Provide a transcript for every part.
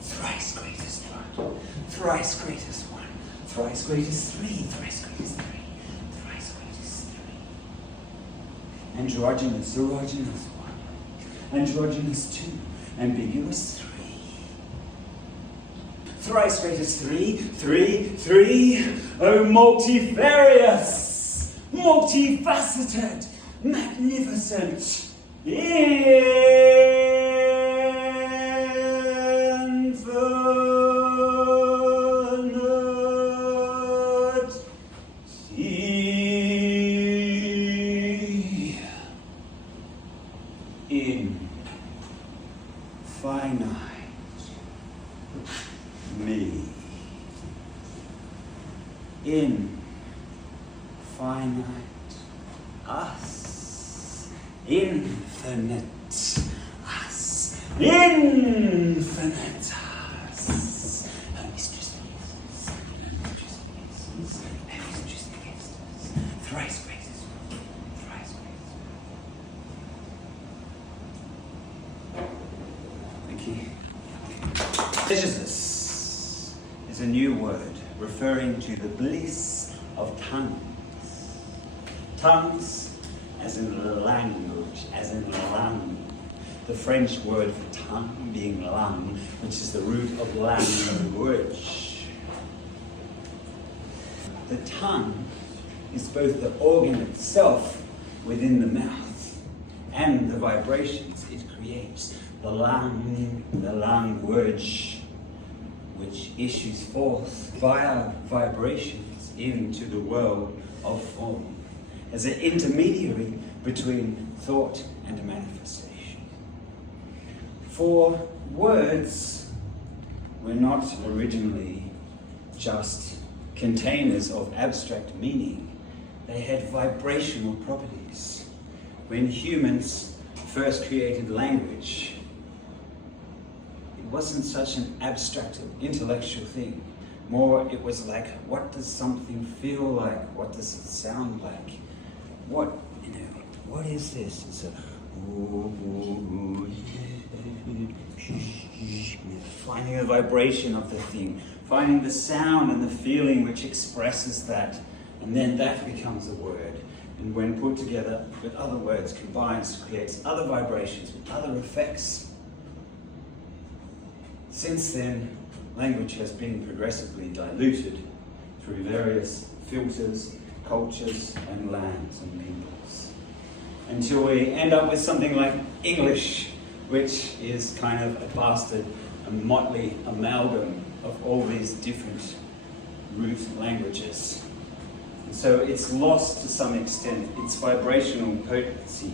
thrice greatest one, thrice greatest one, thrice greatest three, thrice greatest three, thrice greatest three. Androgynous, erogenous one, androgynous two, ambiguous three. Thrice greatest three, three, three, oh multifarious, multifaceted, magnificent, infinite sea, infinite me, infinite us, infinite us, infinite us. Oh, mistress Jesus, mistress Jesus, mistress Jesus, thrice greatest, thrice greatest. Thank you. Esezezus is a new word referring to the bliss of tongues. Tongues as in language, as in langue. The French word for tongue being langue, which is the root of language. The tongue is both the organ itself within the mouth and the vibrations it creates. The language, which issues forth via vibrations into the world of form, as an intermediary between thought and manifestation. For words were not originally just containers of abstract meaning. They had vibrational properties. When humans first created language, it wasn't such an abstract intellectual thing. More, it was like, what does something feel like? What does it sound like? What is this? It's a finding the vibration of the thing, finding the sound and the feeling which expresses that, and then that becomes a word. And when put together with other words, combines, creates other vibrations with other effects. Since then, language has been progressively diluted through various filters, cultures, and lands and peoples, until we end up with something like English, which is kind of a bastard, a motley amalgam of all these different root languages. And so it's lost to some extent its vibrational potency,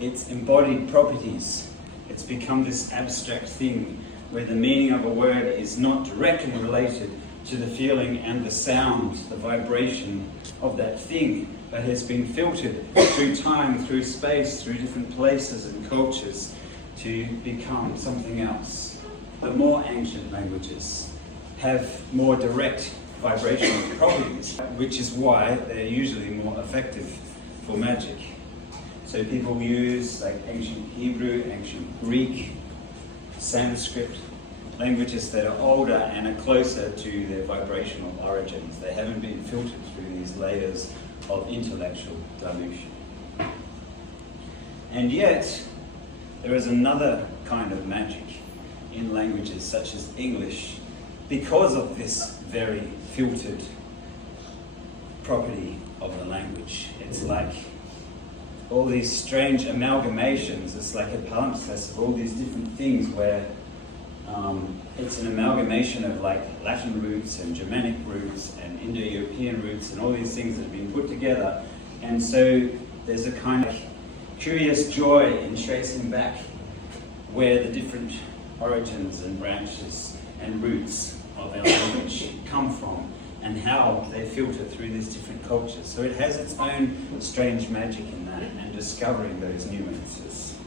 its embodied properties. It's become this abstract thing where the meaning of a word is not directly related to the feeling and the sound, the vibration of that thing, but has been filtered through time, through space, through different places and cultures to become something else. The more ancient languages have more direct vibrational properties, which is why they're usually more effective for magic. So people use like ancient Hebrew, ancient Greek, Sanskrit, languages that are older and are closer to their vibrational origins. They haven't been filtered through these layers of intellectual dilution. And yet, there is another kind of magic in languages such as English because of this very filtered property of the language. It's like all these strange amalgamations. It's like a palimpsest of all these different things where it's an amalgamation of like Latin roots and Germanic roots and Indo-European roots and all these things that have been put together. And so there's a kind of curious joy in tracing back where the different origins and branches and roots of our language come from and how they filter through these different cultures. So it has its own strange magic in that and discovering those nuances.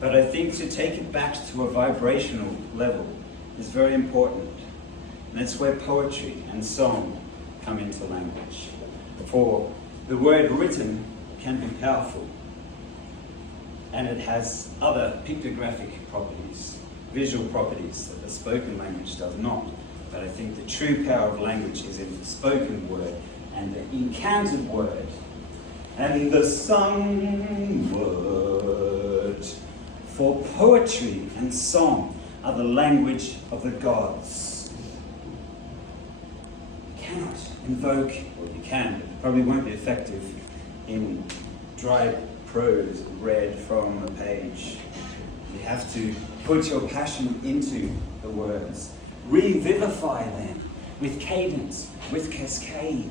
But I think to take it back to a vibrational level is very important. And that's where poetry and song come into language. For the word written can be powerful, and it has other pictographic properties visual properties that the spoken language does not. But I think the true power of language is in the spoken word and the encountered word and the sung word. For poetry and song are the language of the gods. You cannot invoke, or you can, but it probably won't be effective in dry prose read from a page. You have to put your passion into the words. Revivify them with cadence, with cascade,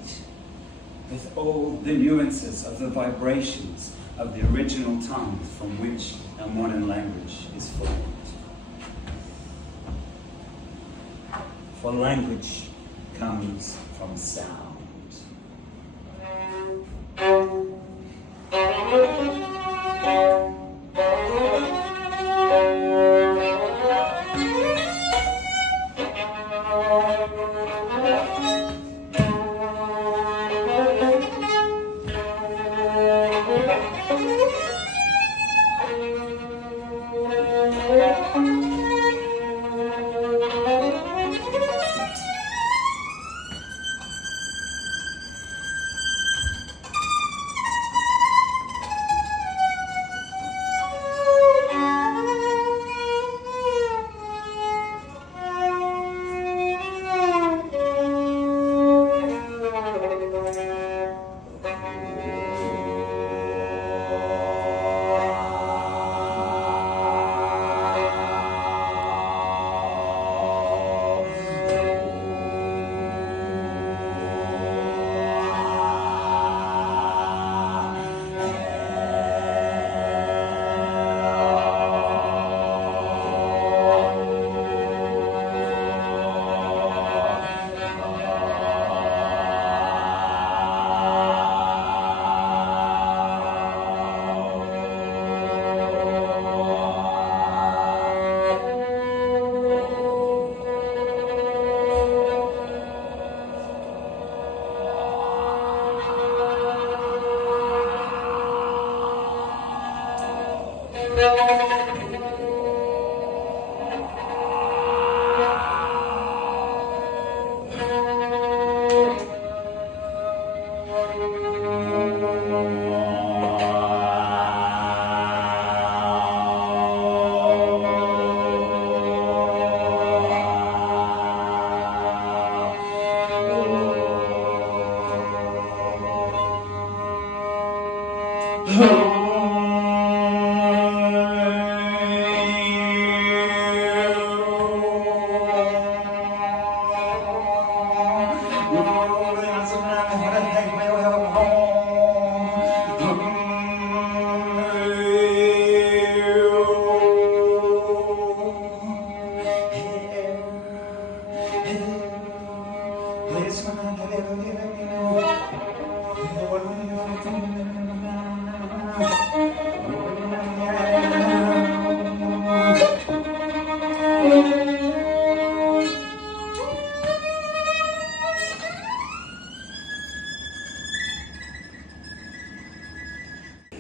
with all the nuances of the vibrations of the original tongue from which our modern language is formed. For language comes from sound.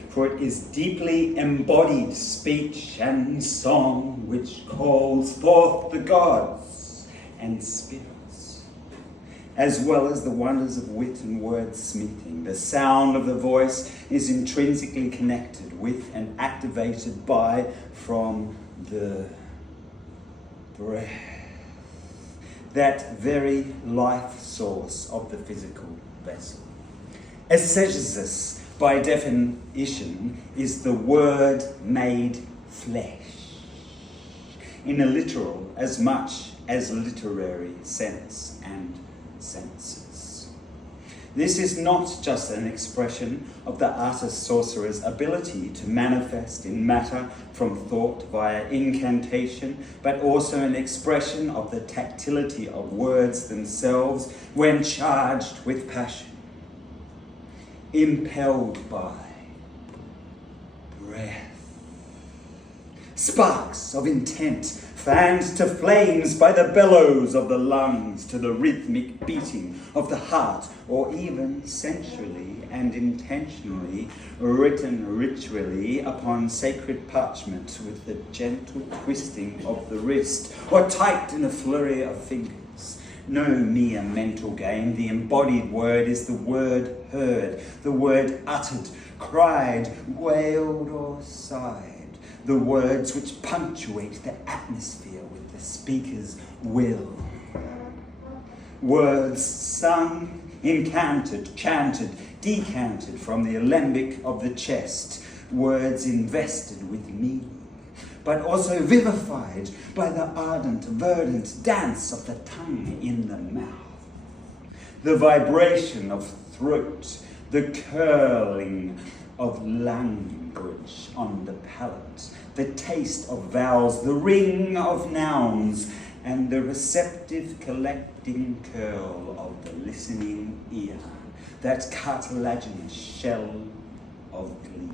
For it is deeply embodied speech and song which calls forth the gods and spirits, as well as the wonders of wit and wordsmithing. The sound of the voice is intrinsically connected with and activated by, from the breath, that very life source of the physical vessel. Esezezus, by definition, is the word made flesh, in a literal as much as literary sense and senses. This is not just an expression of the artist sorcerer's ability to manifest in matter from thought via incantation, but also an expression of the tactility of words themselves when charged with passion, impelled by breath. Sparks of intent fanned to flames by the bellows of the lungs, to the rhythmic beating of the heart, or even sensually and intentionally written ritually upon sacred parchment with the gentle twisting of the wrist, or typed in a flurry of fingers. No mere mental game. The embodied word is the word heard, the word uttered, cried, wailed, or sighed. The words which punctuate the atmosphere with the speaker's will. Words sung, encountered, chanted, decanted from the alembic of the chest. Words invested with meaning, but also vivified by the ardent, verdant dance of the tongue in the mouth. The vibration of throat, the curling of language on the palate, the taste of vowels, the ring of nouns, and the receptive collecting curl of the listening ear, that cartilaginous shell of glee.